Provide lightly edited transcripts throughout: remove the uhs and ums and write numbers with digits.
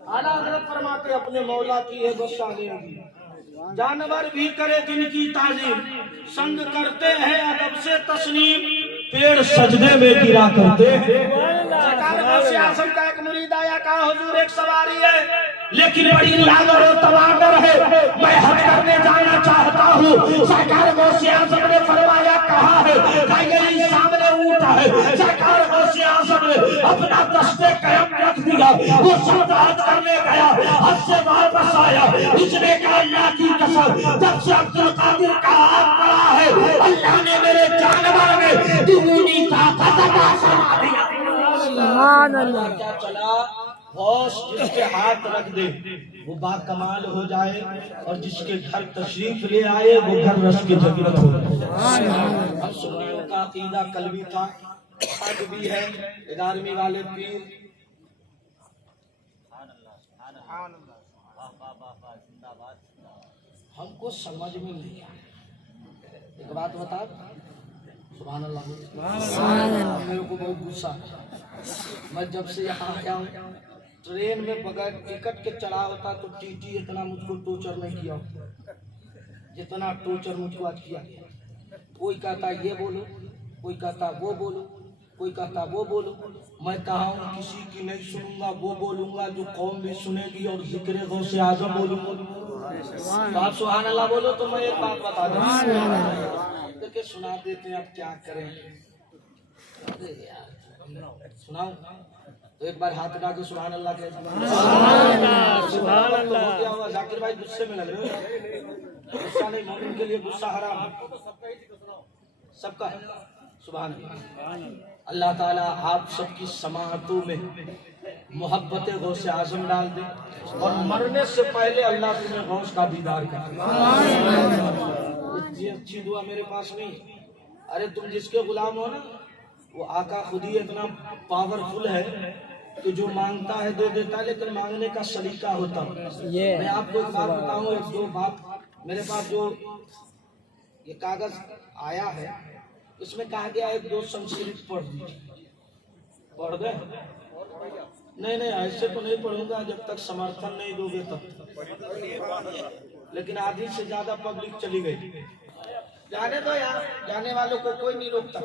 आला हजरत फरमाते अपने मौला की है गुस्साने होगी, जानवर भी करे जिनकी ताजीम, संग करते हैं अदब से तस्लीम, पेड़ सजदे में गिरा करते हैं। सरकार गौसे आजम का एक मुरीद आया, कहा हुजूर एक सवारी है लेकिन बड़ी लागर और तवागर है, मैं हज करने जाना चाहता हूँ। सरकार गौसे आजम ने फरमाया कहा है, यही सामने ऊँट है। सरकार गौसे आजम ने अपना दस्ते कयम रख दिया, वो सब हज करने गया, हज से वापस आया, उसने कहा अल्लाह की कसम, जब से अब्दुल कादिर का हाथ पड़ा है अल्लाह ने मेरे जानवर में दुगनी ताकत अता फरमा दिया। सुभान अल्लाह। क्या चला गौस जिसके हाथ रख दे वो बाकमाल हो जाए, और जिसके घर तशरीफ ले आए वो घर रश की जन्नत हो जाए। हम सुन्नियों का अकीदा कलबी था, आज भी है। 11वीं वाले पीर हमको समझ में नहीं आया। एक बात बता, सुभान अल्लाह, मेरे को बहुत गुस्सा है। मैं जब से यहाँ आया हूँ, ट्रेन में बगैर टिकट के चढ़ा होता तो टीटी इतना मुझको टोर्चर नहीं किया होता जितना टोर्चर मुझको आज किया गया। कोई कहता ये बोलो, कोई कहता वो बोलो, कोई कहता वो बोलो। मैं कहा हूँ किसी की नहीं सुनूंगा, वो बोलूंगा जो कौम भी सुनेगी, और जिक्र गौसे आजम बोलूंगा। तो आप सुभान अल्लाह बोलो तो मैं एक बात बता दूं, देखिए सुना देते हैं, अब क्या करें। अरे यार सुनाऊं तो एक बार हाथ उठा के सुभान अल्लाह के सुभान अल्लाह। जाकिर भाई गुस्से में लग रहे हो, गुस्सा नहीं, मोमिन के लिए गुस्सा हराम है, सबका है। सुभान अल्लाह। अल्लाह ताला आप सबकी समाअतों में मोहब्बत गौसे आजम डाल दे, और मरने से पहले अल्लाह तुम्हें गौस का दीदार कर। इतनी अच्छी दुआ मेरे पास नहीं। अरे तुम जिसके गुलाम हो ना, वो आका खुद ही इतना पावरफुल है कि जो मांगता है दे देता है, लेकिन मांगने का सलीका होता है। मैं आपको एक बात बताऊं, एक दो बात मेरे पास जो ये कागज आया है, इसमें कहा गया एक दो संस्कृत पढ़ दीजिए। पढ़ दे? नहीं नहीं, ऐसे तो नहीं पढ़ूंगा जब तक समर्थन नहीं दोगे तब। लेकिन आधी से ज्यादा पब्लिक चली गई, जाने दो यार, जाने वालों को कोई नहीं रोकता।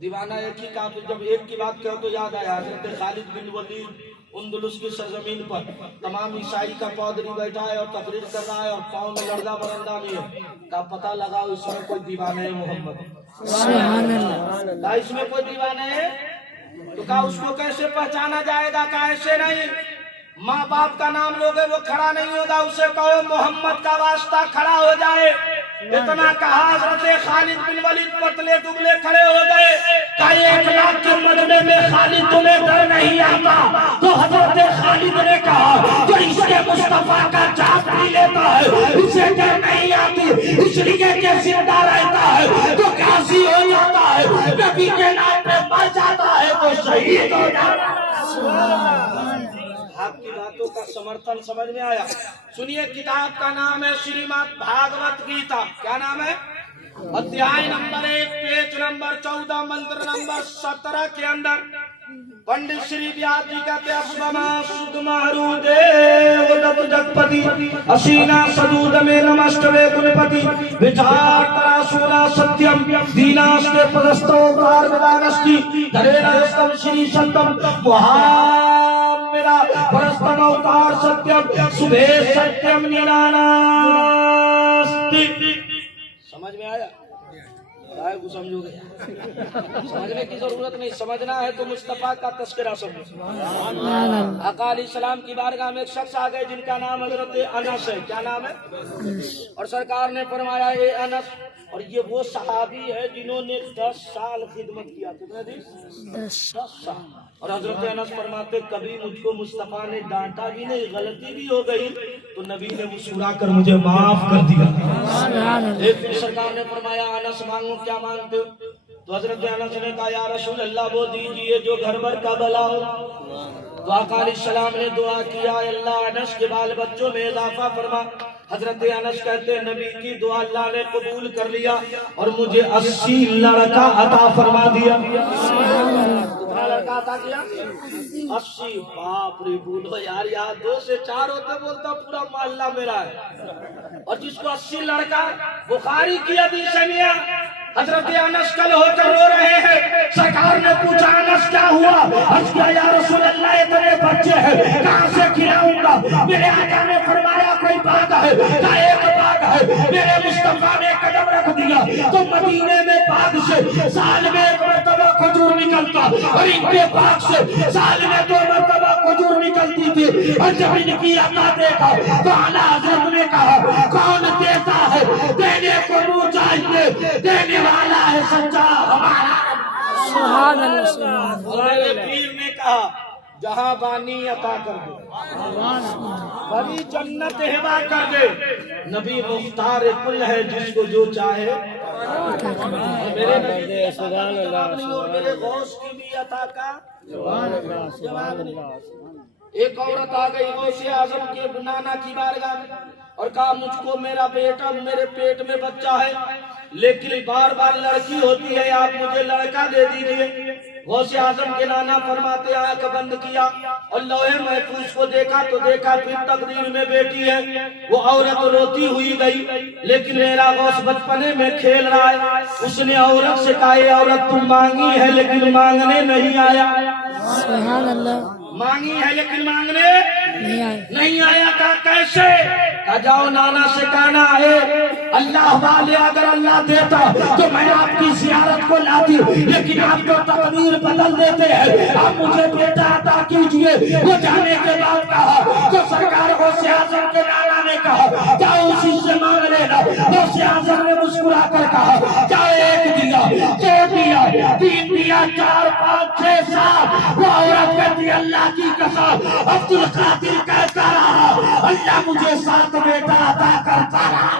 दीवाना एक ही कहा, तो जब एक की बात कहो तो याद आया हज़रत खालिद बिन वलीद उंदुलुस की सरजमीन पर तमाम ईसाई का पौधरी बैठा है और तकरीर कर रहा है, और पाँव में लड़का बरंदा में है। का पता लगाओ इसमें कोई दीवाना है मोहम्मद, इसमें कोई दीवाना है तो कहा उसको कैसे पहचाना जाएगा? का ऐसे नहीं, माँ बाप का नाम लोगे वो खड़ा नहीं होगा, उसे कहो मोहम्मद का वास्ता खड़ा हो जाए। इतना कहा हज़रत खालिद बिन वलीद पतले दुबले खड़े हो गए। कहा 1 लाख के मजमे में खालिद तुम्हें डर नहीं आता? तो हज़रत खालिद ने कहा जो इसके मुस्तफा का जात नहीं लेता है उसे डर नहीं आती, इसलिए कि जिंदा रहता है तो काजी हो जाता है, नबी के नाम पे मर जाता है तो शहीद हो जाता है। आपकी बातों का समर्थन समझ में आया? सुनिए, किताब का नाम है श्रीमद् भागवत गीता। क्या नाम है? अध्याय नंबर 1, पेज नंबर 14, मंत्र नंबर 17 के अंदर पंडित श्री व्यास जी कहते हैं, जगपति असीना सदूद में नमस्तवे गुणपति विचार तरासुना सत्यम दीनास्ते पदस्थो कार विदानस्ति धरेणास्तम श्री सत्यम मेरा परस्तम अवतार सत्यम सुबह सत्यम निनानास्ति। समझ में आया? काय को समझोगे? समझने की जरूरत नहीं, समझना है तो मुस्तफा का तस्करा समझो। आका अलैहिस्सलाम की बारगाह में एक शख्स आ गए जिनका नाम हजरत अनस है। क्या नाम है? और सरकार ने फरमाया ये अनस, और ये वो सहाबी है जिन्होंने 10 साल खिदमत किया। कितने दिन? 10 साल। और हजरत अनस फरमाते कभी मुझको मुस्तफा ने डांटा भी नहीं, गलती भी हो गई तो नबी ने मुस्कुरा कर मुझे माफ कर दिया। एक दिन सरकार ने फरमाया अनस मांगो, क्या मांगते हो? तो हजरत अनस ने कहा या रसूल अल्लाह वो दीजिए जो घर भर का भला हो। तो आका अलैहिस्सलाम ने दुआ किया, अल्लाह अनस के बाल बच्चों में इजाफा फरमा। हजरत अनस कहते नबी की दुआ अल्लाह ने कबूल कर लिया और मुझे 80 लड़का अता फरमा दिया। कितना लड़का अता किया? 80। बाप रे, बोलो यार, यहाँ 2 से 4 होते बोलता पूरा मोहल्ला मेरा है। और जिसको 80 लड़का, बुखारी की हदीस है मियां, हजरत अनस कल होकर रो रहे हैं। सरकार ने पूछा अनस क्या हुआ? अर्ज किया या रसूल अल्लाह इतने बच्चे हैं, कहाँ से खिलाऊंगा? मेरे आका ने फरमाया कोई बाग है, का एक बाग है। मेरे मुस्तफा ने कदम रख दिया तो मदीने में बाग से साल में 1 मरतबा खजूर निकलता, और इनके बाग से साल में 2 मरतबा खजूर निकलती थी। और जब इनकी अता देखा तो आला हज़रत ने कहा कौन देता है? देने को मुँह चाहिए, देने वाला है सच्चा हमारा। सुभान अल्लाह। मेरे पीर ने कहा जहां बानी अता कर दे, बड़ी जन्नत हिबा कर दे। नबी मुख्तार कुल है, जिसको जो चाहे। मेरे नबी सुभान अल्लाह, मेरे गौस की भी अता का जवाब नहीं। एक औरत आ गई गौसे आजम के नाना की बारगाह में और कहा मुझको मेरा बेटा, मेरे पेट में बच्चा है, लेकिन बार बार लड़की होती है, आप मुझे लड़का दे दीजिए। गौसे आजम के नाना फरमाते आंख बंद किया और लोहे महफूज को देखा तो देखा फिर तकदीर में बेटी है। वो औरत रोती हुई गई, लेकिन मेरा गौस बचपने में खेल रहा है। उसने औरत से कहा ये औरत तुम मांगी है लेकिन मांगने नहीं आया। सुभान अल्लाह। मांगी है लेकिन मांगने नहीं आया। कहा कैसे? कहा जाओ नाना से कहना है अल्लाह वाले अगर अल्लाह देता तो मैं आपकी जियारत को लाती, लेकिन आप तो तकदीर बदल देते हैं, आप मुझे बेटा अता कीजिए। वो जाने के बाद कहा तो सरकार गौसे आजम के नाना ने कहा जाओ उसी से मांग लेना। गौसे आजम ने मुस्कुरा कर कहा जाओ 1 दिया, 2 दिया, 3 दिया, 4, 5, 6, 7। वो औरत कहती अल्लाह की कसम अब्दुल कादिर कहता रहा अल्लाह मुझे 7 बेटा अता करता रहा।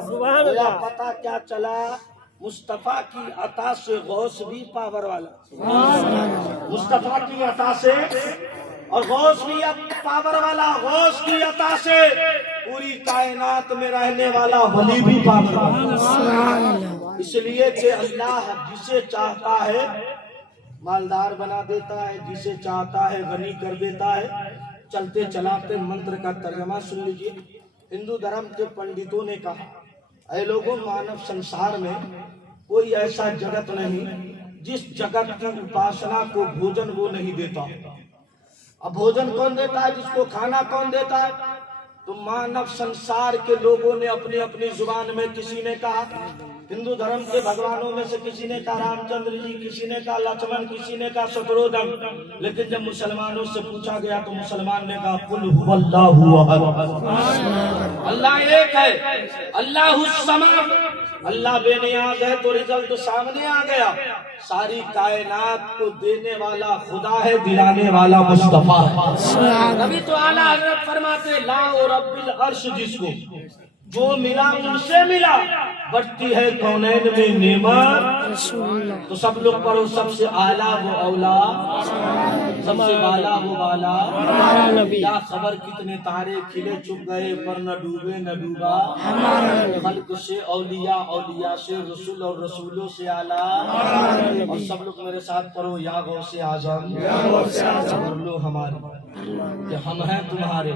सुभान अल्लाह। पता क्या चला? मुस्तफा की अता से गौस भी पावर वाला, मुस्तफा की अता से और गौस भी पावर वाला, गौस की अता से पूरी कायनात में रहने वाला वली भी पावर वाला। इसलिए कि अल्लाह जिसे चाहता है मालदार बना देता है, जिसे चाहता है गनी कर देता है। चलते चलाते मंत्र का तर्जमा सुन लीजिए। हिंदू धर्म के पंडितों ने कहा ऐ लोगों, मानव संसार में कोई ऐसा जगत नहीं जिस जगत की उपासना को भोजन वो नहीं देता। अब भोजन कौन देता है? जिसको खाना कौन देता है? तो मानव संसार के लोगों ने अपनी अपनी जुबान में, किसी ने कहा हिंदू धर्म के भगवानों में से किसी ने कहा रामचंद्र जी, किसी ने कहा लक्ष्मण, किसी ने कहा शत्रुघ्न। लेकिन जब मुसलमानों से पूछा गया तो मुसलमान ने कहा कुल हुवल्लाहु अहद, अल्लाह एक है, अल्लाहुस समद, अल्लाह बेनियाज है। तो रिजल्ट सामने आ गया। सारी कायनात को देने वाला खुदा है, दिलाने वाला मुस्तफा है। नबी तो आला हजरत फरमाते ला रब्बिल अर्श, जिसको जो मिला उनसे मिला, बढ़ती है कौनैन में नेमत। तो सब लोग पढ़ो सबसे आला वो औला, सबसे वाला वो वाला। क्या खबर कितने तारे खिले चुप गए पर न डूबे न डूबा। खल्क से औलिया, औलिया से रसूल और रसूलों से आला। और सब लोग मेरे साथ पढ़ो या गौसे आजम कर लो हमारे, कि हम हैं तुम्हारे,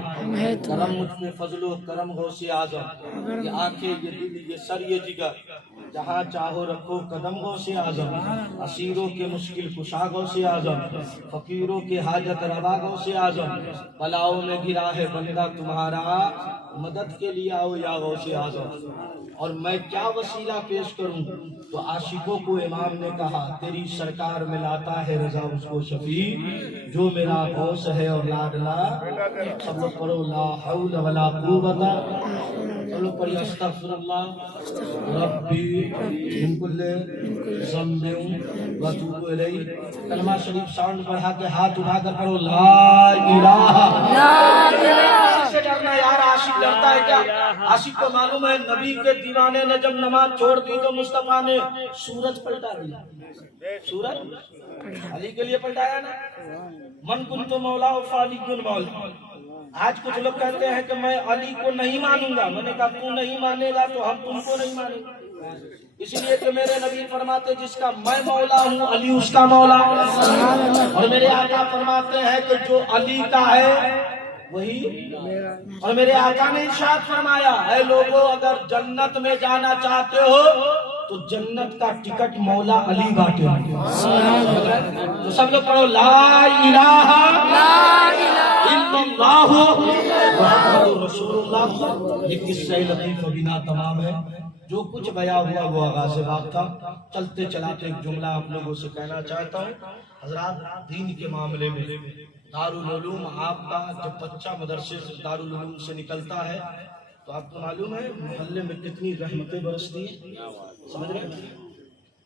करम मुझ पे फजलो करम गौसे आजम। ये आंखें, ये दिल, ये सर, ये जिगर, जहाँ चाहो रखो कदम गौसे आजम। असीरों के मुश्किल कुशा गौसे आजम, फकीरों के हाजत रवा गौसे आजम। बलाओं में गिरा है बंदा तुम्हारा, मदद के लिए आओ या गौसे आजम। और मैं क्या वसीला पेश करूं? तो आशिकों को इमाम ने कहा तेरी सरकार में लाता है रजा उसको शफी, जो मेरा गौस है और लाडला। सब लोग पढ़ो ला हौल वला कुव्वता, सब लोग पढ़िए अस्तगफिरुल्लाह रब्बी मिन कुल्लि ज़ंबिन व अतूबु इलैहि। कलमा शरीफ साउंड बढ़ा के हाथ उठाकर पढ़ो ला इलाहा। से डरना यार, आशिक डरता है क्या? आशिक को मालूम है नबी के दीवाने ने जब नमाज छोड़ दी तो मुस्तफा ने सूरज पलटा दिया। सूरज अली के लिए पलटाया ना, मन कुंतु मौला फाली कुन मौला। आज कुछ लोग कहते हैं कि मैं अली को नहीं मानूंगा। मैंने कहा तू नहीं मानेगा तो हम तुमको नहीं मानेंगे। اس لیے کہ میرے نبی فرماتے جس کا میں مولا ہوں علی اس کا مولا، اور میرے آقا فرماتے ہیں کہ جو علی کا ہے وہی، اور میرے آقا نے ارشاد فرمایا اے لوگوں اگر جنت میں جانا چاہتے ہو تو جنت کا ٹکٹ مولا علی بانٹے، تو سب لوگ پڑھو لا الہ الا اللہ محمد رسول اللہ۔ یہ قصہ لطیف و بنا تمام ہے، جو کچھ بیان ہوا وہ آغاز باب تھا۔ چلتے چلاتے ایک جملہ آپ لوگوں سے کہنا چاہتا ہوں حضرات، دین کے معاملے میں دارالعلوم آپ کا جب بچہ مدرسے سے دارالعلوم سے نکلتا ہے تو آپ کو معلوم ہے محلے میں کتنی رحمتیں برستی ہیں، سمجھ رہے ہیں؟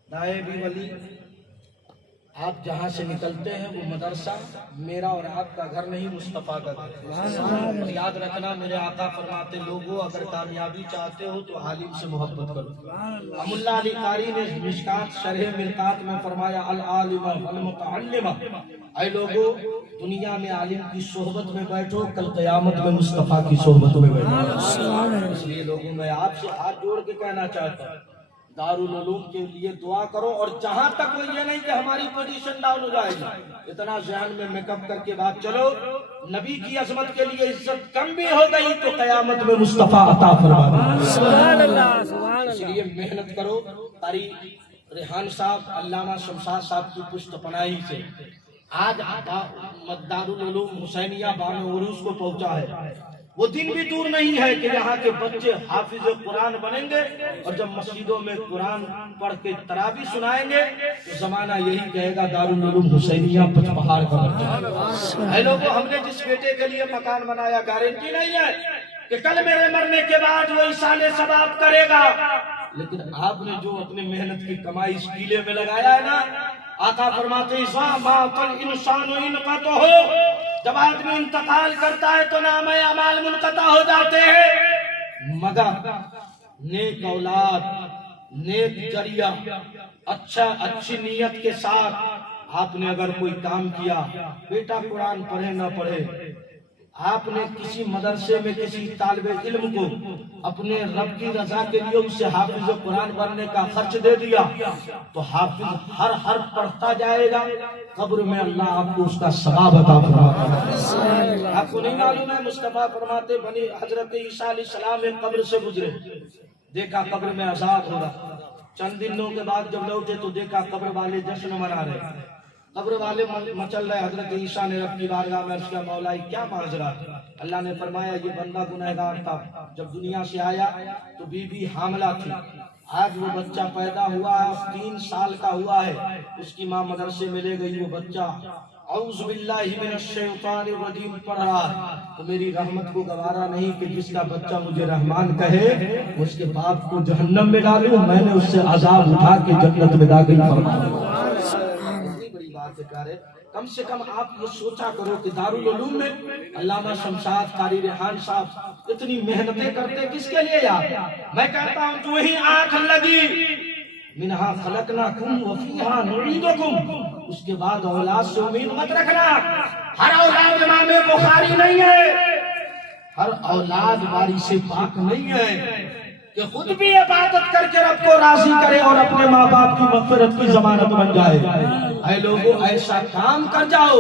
نائب ولی آپ جہاں سے نکلتے ہیں وہ مدرسہ میرا اور آپ کا گھر نہیں، مصطفیٰ کا گھر۔ یاد رکھنا میرے آقا فرماتے لوگوں اگر کامیابی چاہتے ہو تو عالم سے محبت کرو۔ ہم اللہ علی قاری نے مشکات شرح مرقات میں فرمایا العالم والمتعلم، اے لوگوں دنیا میں عالم کی صحبت میں بیٹھو، کل قیامت میں مصطفیٰ کی صحبت میں بیٹھو۔ اس لیے لوگوں میں آپ سے ہاتھ جوڑ کے کہنا چاہتا ہوں دارالعلوم کے لیے دعا کرو، اور جہاں تک وہ یہ نہیں کہ ہماری پوزیشن ڈاؤن ہو جائے گی، اتنا ذہن میں میک اپ کر کے بات چلو نبی کی عظمت کے لیے عزت کم بھی ہو گئی تو قیامت میں مصطفیٰ عطا فرما دے۔ اس لیے محنت کرو۔ قاری ریحان صاحب علامہ شمشاد صاحب کی پشت پناہی سے آج دارالعلوم حسینیہ بام عروج کو پہنچا ہے۔ وہ دن بھی دور نہیں ہے کہ یہاں کے بچے حافظ قرآن بنیں گے، اور جب مسجدوں میں قرآن پڑھ کے تراویح سنائیں گے تو زمانہ یہی کہے گا دارالعلوم حسینیہ پچ پہاڑ کا بچہ۔ اے لوگوں ہم نے جس بیٹے کے لیے مکان بنایا گارنٹی نہیں ہے کہ کل میرے مرنے کے بعد وہ ایصال ثواب کرے گا، لیکن آپ نے جو اپنی محنت کی کمائی اس قلعے میں لگایا ہے نا، آقا فرماتے ہیں اذا مات الانسان انقطع ہو، جب آدمی انتقال کرتا ہے تو نام اعمال منقطع ہو جاتے ہیں، مگر نیک اولاد، نیک ذریعہ، اچھی نیت کے ساتھ آپ نے اگر کوئی کام کیا، بیٹا قرآن پڑھے نہ پڑھے، آپ نے کسی مدرسے میں کسی طالب علم کو اپنے رب کی رضا کے لیے اسے حافظ قرآن بننے کا خرچ دے دیا تو حافظ ہر حرف پڑھتا جائے گا، قبر میں اللہ آپ کو اس کا ثواب عطا فرمائے۔ آپ کو نہیں معلوم ہے مصطفیٰ فرماتے بنی حضرت عیسیٰ علیہ السلام ایک قبر سے گزرے، دیکھا قبر میں عذاب ہوگا، چند دنوں کے بعد جب لوٹے تو دیکھا قبر والے جشن منا رہے، قبر والے مچل رہے۔ حضرت عیسیٰ نے رب کی بارگاہ میں عرض کیا مولا کیا معذرا؟ اللہ نے فرمایا یہ بندہ گنہگار تھا، جب دنیا سے آیا تو بی بی حاملہ تھی، آج وہ بچہ پیدا ہوا ہے، 3 سال کا ہوا ہے، اس کی ماں مدرسے میں لے گئی، وہ بچہ اعوذ باللہ من الشیطان الرجیم پڑھ رہا ہے، تو میری رحمت کو گوارا نہیں کہ جس کا بچہ مجھے رحمان کہے اس کے باپ کو جہنم میں ڈالوں، میں نے اس سے عذاب اٹھا کے جنت میں داخل فرمایا۔ کم سے کم آپ یہ سوچا کرو کہ دارالعلوم میں علامہ شمشاد قاری ریحان صاحب اتنی محنتیں کرتے کس کے لیے یار؟ میں کہتا ہوں جو ہی آنکھ لگی منہا خلقناکم وفیہا نعیدکم، اس کے بعد اولاد سے امید مت رکھنا۔ ہر اولاد امام بخاری نہیں ہے، ہر اولاد باری سے پاک نہیں ہے کہ خود بھی عبادت کر کے رب کو راضی کرے اور اپنے ماں باپ کی مغفرت کی ضمانت بن جائے۔ اے لوگوں ایسا کام کر جاؤ،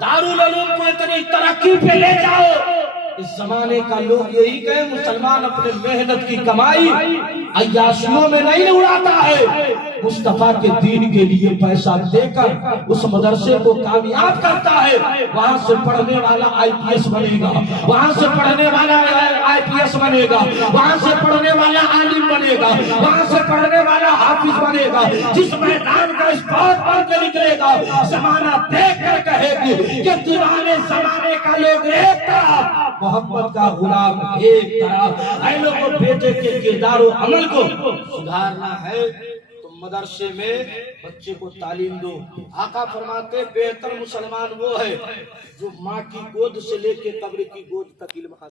دارالعلوم کو اتنی ترقی پہ لے جاؤ، اس زمانے کا لوگ یہی کہے مسلمان اپنے محنت کی کمائی عیاشیوں میں نہیں اڑاتا ہے، مصطفیٰ کے دین کے لیے پیسہ دے کر اس مدرسے کو کامیاب کرتا ہے، وہاں سے پڑھنے والا IPS بنے گا، وہاں سے پڑھنے والا IPS بنے گا، وہاں سے پڑھنے والا عالم بنے گا، وہاں سے پڑھنے والا حافظ بنے گا، جس میدان کا اسپاٹ بن کے نکلے گا زمانہ دیکھ کر کہے گی کہ دیوانے زمانے کا لوگ ایک طرف، محبت کا غلام ایک طرف۔ اے لوگوں بیٹے کے کردار و عمل کو سدھارنا ہے تو مدرسے میں بچے کو تعلیم دو۔ آقا فرماتے بہتر مسلمان وہ ہے جو ماں کی گود سے لے کے قبر کی گود تک علم حاصل